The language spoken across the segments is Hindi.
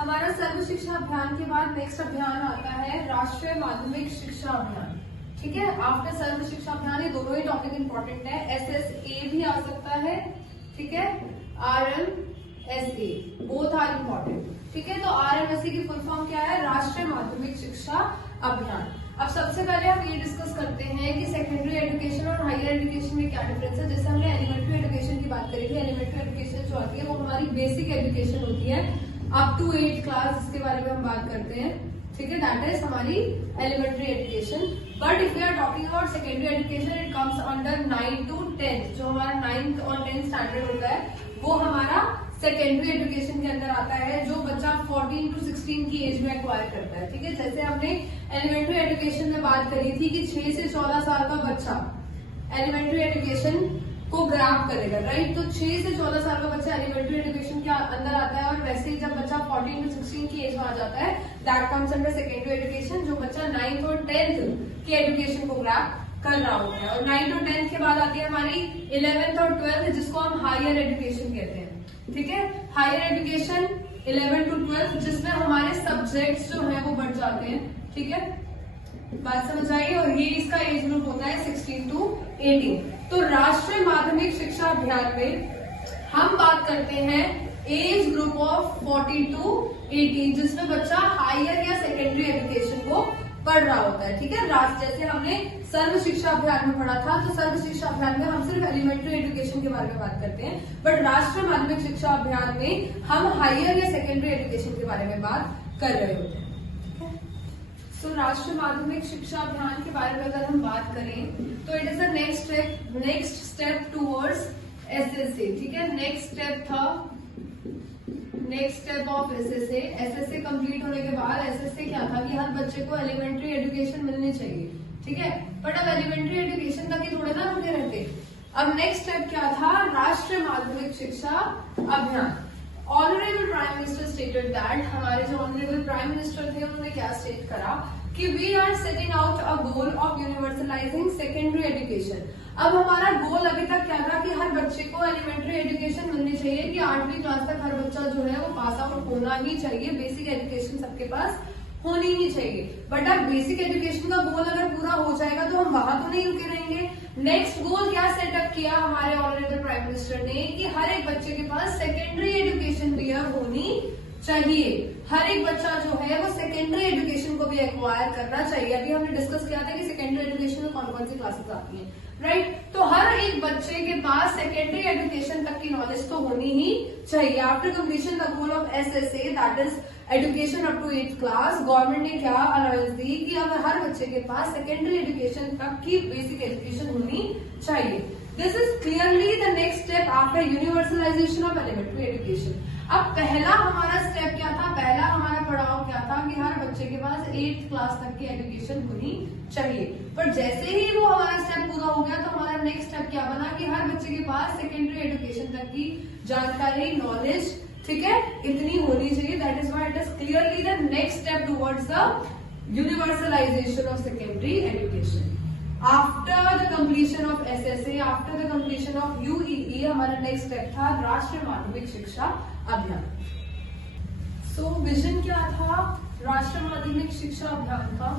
हमारा सर्व शिक्षा अभियान के बाद नेक्स्ट अभियान आता है राष्ट्रीय माध्यमिक शिक्षा अभियान। ठीक है, आफ्टर सर्व शिक्षा अभियान ये दोनों ही टॉपिक इंपॉर्टेंट है। SSA भी आ सकता है, ठीक है, RMSA, बोथ आर इम्पोर्टेंट। ठीक है, तो RMSA की फुल फॉर्म क्या है? राष्ट्रीय माध्यमिक शिक्षा अभियान। अब सबसे पहले हम ये डिस्कस करते हैं कि सेकेंडरी एजुकेशन और हायर एजुकेशन में क्या डिफरेंस है। जैसे हमने एलिमेंट्री एजुकेशन की बात करी थी, एलिमेंट्री एजुकेशन जो आती है वो हमारी बेसिक एजुकेशन होती है अप टू 8th क्लास, जिसके बारे में हम बात करते हैं। ठीक है, दैट इज हमारी elementary education. But if we are talking about secondary education, it comes under 9 to 10। जो हमारा 9th और 10th स्टैंडर्ड होता है वो हमारा सेकेंडरी एजुकेशन के अंदर आता है, जो बच्चा 14 to 16 की एज में एक्वायर करता है। ठीक है, जैसे हमने एलिमेंट्री एजुकेशन में बात करी थी कि 6 से 14 साल का बच्चा एलिमेंट्री एजुकेशन को ग्रैब करेगा, राइट। तो 6 से 14 साल का बच्चा एलिमेंट्री एजुकेशन के अंदर आता है, और वैसे ही जब बच्चा 14 to 16 की एज में आ जाता है, that comes under secondary education, जो बच्चा 9th और 10th की एजुकेशन को ग्रैब कर रहा होता है। और 9th और 10th के बाद आती है हमारी 11th और 12th, जिसको हम हायर एजुकेशन कहते हैं। ठीक है, हायर एजुकेशन 11 to 12, जिसमें हमारे सब्जेक्ट्स जो है वो बढ़ जाते हैं। ठीक है, बात समझ आई। और ये इसका एज ग्रुप होता है 16 to 18। तो राष्ट्रीय माध्यमिक शिक्षा अभियान में हम बात करते हैं एज ग्रुप ऑफ 40 to 18, जिसमें बच्चा हायर या सेकेंडरी एजुकेशन को पढ़ रहा होता है। ठीक है, जैसे हमने सर्व शिक्षा अभियान में पढ़ा था, तो सर्व शिक्षा अभियान में हम सिर्फ एलिमेंट्री एजुकेशन के बारे में बात करते हैं, बट राष्ट्रीय माध्यमिक शिक्षा अभियान में हम हायर या सेकेंडरी एजुकेशन के बारे में बात कर रहे होते हैं। तो राष्ट्रीय माध्यमिक शिक्षा अभियान के बारे में अगर हम बात करें तो it is the next step towards SSA। ठीक है, next step of SSA। SSA complete होने के बाद SSA क्या था कि हर बच्चे को एलिमेंट्री एजुकेशन मिलनी चाहिए। ठीक है, बट अब एलिमेंट्री एजुकेशन तक ही थोड़े ना रुके रहते। अब नेक्स्ट स्टेप क्या था? राष्ट्रीय माध्यमिक शिक्षा अभियान। Honourable prime minister stated that, हमारे जो ऑनरेबल प्राइम मिनिस्टर थे उन्होंने क्या स्टेट करा कि we are setting out a goal of universalising secondary education. अब हमारा गोल अभी तक क्या था कि हर बच्चे को एलिमेंट्री एजुकेशन मिलनी चाहिए, कि 8वीं क्लास तक हर बच्चा जो है वो पास आउट होना ही चाहिए, बेसिक एजुकेशन सबके पास होनी ही चाहिए। बट अब बेसिक एजुकेशन का गोल अगर पूरा हो जाएगा तो हम वहां तो नहीं रुके रहेंगे। नेक्स्ट गोल क्या सेटअप किया हमारे ऑनरेबल प्राइम मिनिस्टर ने कि हर एक बच्चे के पास सेकेंडरी एजुकेशन भी होनी चाहिए। हर एक बच्चा जो है वो सेकेंडरी एजुकेशन को भी एक्वायर करना चाहिए। अभी हमने डिस्कस किया था कि सेकेंडरी एजुकेशन में कौन कौन सी क्लासेस आती हैं, राइट। तो हर एक बच्चे के पास सेकेंडरी एजुकेशन तक की नॉलेज तो होनी ही चाहिए। After completion the goal of SSA, that is education up to 8th class, government ने क्या अलाउंस दी कि अब हर बच्चे के पास सेकेंडरी एजुकेशन तक की बेसिक एजुकेशन होनी चाहिए। This is clearly the next step after universalisation of elementary education. अब पहला हमारा स्टेप क्या था? पहला हमारा पड़ाव क्या था कि हर बच्चे के पास 8th क्लास तक की एजुकेशन होनी चाहिए। पर जैसे ही वो हमारा स्टेप पूरा हो गया तो हमारा नेक्स्ट स्टेप क्या बना कि हर बच्चे के पास सेकेंडरी एजुकेशन तक की जानकारी, नॉलेज, ठीक है, इतनी होनी चाहिए। That is why it is clearly the next step towards the universalization of secondary education. After the completion of SSA, after the completion of UEE, हमारा नेक्स्ट स्टेप था राष्ट्रीय माध्यमिक शिक्षा अभियान। सो विजन क्या था राष्ट्रीय माध्यमिक शिक्षा अभियान का?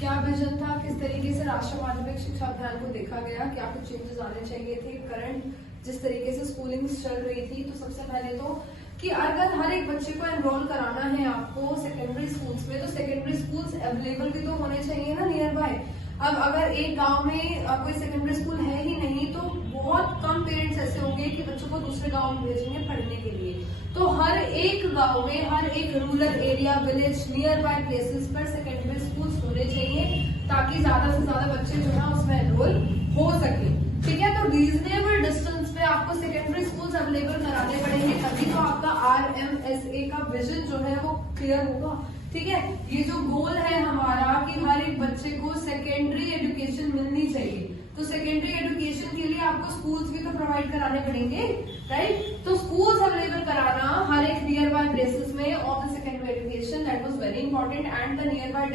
क्या विजन था? किस तरीके से राष्ट्रीय माध्यमिक शिक्षा अभियान को देखा गया? क्या कुछ चेंजेस आने चाहिए थे? करंट जिस तरीके से स्कूलिंग चल रही थी, तो सबसे पहले तो कि अगर हर एक बच्चे को एनरोल कराना है आपको सेकेंडरी स्कूल्स में, तो सेकेंडरी स्कूल्स अवेलेबल भी तो होने चाहिए ना नियर बाय। अब अगर एक गांव में कोई सेकेंडरी स्कूल है ही नहीं, तो बहुत कम पेरेंट्स ऐसे होंगे कि बच्चों को दूसरे गांव में भेजेंगे पढ़ने के लिए। तो हर एक गांव में, हर एक rural area, village, near by places पर सेकेंडरी स्कूल्स होने चाहिए, ताकि ज्यादा से ज्यादा बच्चे जो है उसमें एनरोल हो सके। ठीक है, तो रीजनेबल डिस्टेंस पे आपको सेकेंडरी स्कूल्स अवेलेबल कराने पड़ेंगे, तभी तो आपका RMSA का विजन जो है वो क्लियर होगा। ठीक है, ये जो गोल है हमारा कि हर एक बच्चे को सेकेंडरी एजुकेशन मिलनी चाहिए, तो सेकेंडरी एजुकेशन के लिए आपको स्कूल्स भी तो प्रोवाइड कराने पड़ेंगे, राइट। तो स्कूल्स अवेलेबल कराना हर एक नियर बाय प्लेसेस में of the secondary education, that was very important. And the nearby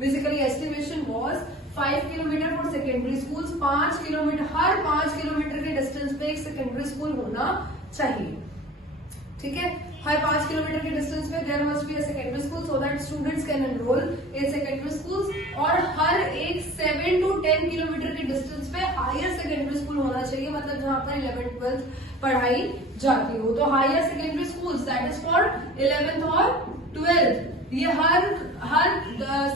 basically estimation was 5 kilometre for secondary schools. 5 kilometre, हर 5 किलोमीटर के डिस्टेंस पे एक सेकेंडरी स्कूल होना चाहिए। ठीक है, हर 5 किलोमीटर के डिस्टेंस पे there must be a secondary school so that students can enrol in secondary schools, और हर एक 7 to 10 किलोमीटर के डिस्टेंस पे हायर सेकेंडरी स्कूल होना चाहिए, मतलब जहां पर 11th 12th पढ़ाई जाती हो। तो higher secondary schools that is for 11th और 12th, ये हर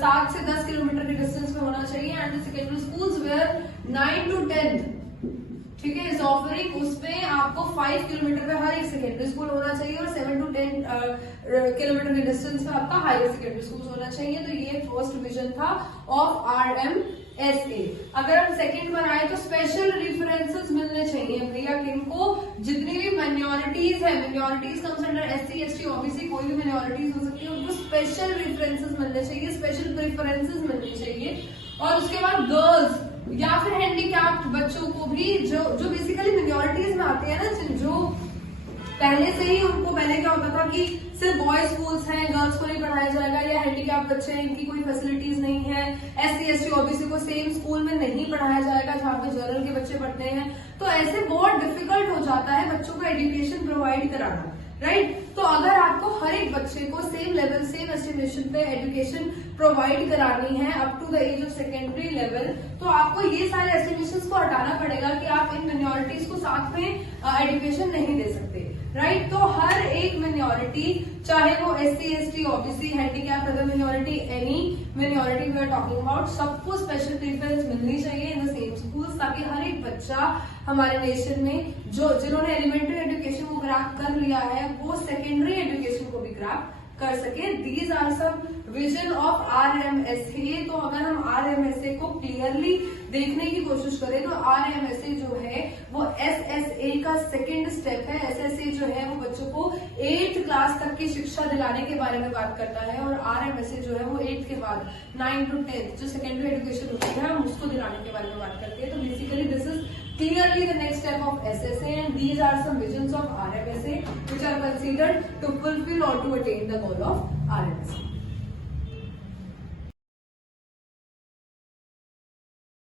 7 से 10 किलोमीटर के डिस्टेंस पे होना चाहिए। And secondary schools where 9 to 10, ठीक है, इस ऑफरिंग उसमें आपको 5 किलोमीटर पे हर एक सेकेंडरी स्कूल होना चाहिए और 7 to 10 किलोमीटर के डिस्टेंस पे आपका हायर सेकेंडरी स्कूल होना चाहिए। तो ये फर्स्ट विजन था ऑफ RMSA। अगर हम सेकंड पर आए तो स्पेशल रेफरेंसेस मिलने चाहिए भैया किनको, जितनी भी माइनॉरिटीज है, minorities comes under SC ST OBC, कोई भी माइनॉरिटीज हो सकती है, उनको स्पेशल रेफरेंसेस मिलने चाहिए, स्पेशल प्रेफरेंसेस मिलनी चाहिए। और उसके बाद गर्ल्स या फिर हैंडीकैप्ड बच्चों को भी, जो बेसिकली मिनॉरिटीज में आते हैं ना, जो पहले से ही उनको, पहले क्या होता था कि सिर्फ बॉयज स्कूल्स हैं, गर्ल्स को नहीं पढ़ाया जाएगा, या हैंडीकैप्ड बच्चे हैं, इनकी कोई फैसिलिटीज नहीं है, SC ST OBC को सेम स्कूल में नहीं पढ़ाया जाएगा जहाँ पे जनरल के बच्चे पढ़ते हैं। तो ऐसे बहुत डिफिकल्ट हो जाता है बच्चों को एजुकेशन प्रोवाइड कराना, राइट। तो अगर आपको हर एक बच्चे को सेम लेवल, सेम एस्टिमेशन पे एजुकेशन प्रोवाइड करानी है up to the age of secondary level, तो आपको ये सारे एस्टिमेशंस को हटाना पड़ेगा कि आप इन मिनॉरिटीज को साथ में एजुकेशन नहीं दे सकते, राइट। तो हर एक मिनॉरिटी, चाहे वो SC ST OBC, handicapped, other minority, any minority we are talking about, सबको स्पेशल प्रेफरेंस मिलनी चाहिए इन द सेम स्कूल्स, ताकि हर एक बच्चा हमारे नेशन में जिन्होंने एलिमेंट्री एजुकेशन को ग्रैब कर लिया है वो सेकेंडरी एजुकेशन को भी ग्रैब कर सके। दीज आर सब विजन ऑफ RMSA। तो अगर हम RMSA को क्लियरली देखने की कोशिश करें तो RMSA जो है वो SSA का सेकेंड स्टेप है। SSA जो है वो बच्चों को 8th क्लास तक की शिक्षा दिलाने के बारे में बात करता है, और RMSA जो है वो 8th के बाद 9 to 10 जो सेकेंडरी एजुकेशन होती है हम उसको दिलाने के बारे में बात करते हैं। तो basically this is clearly the next step of SSA, and these are some visions of RMSA which are considered to fulfill or to attain the goal of RMSA.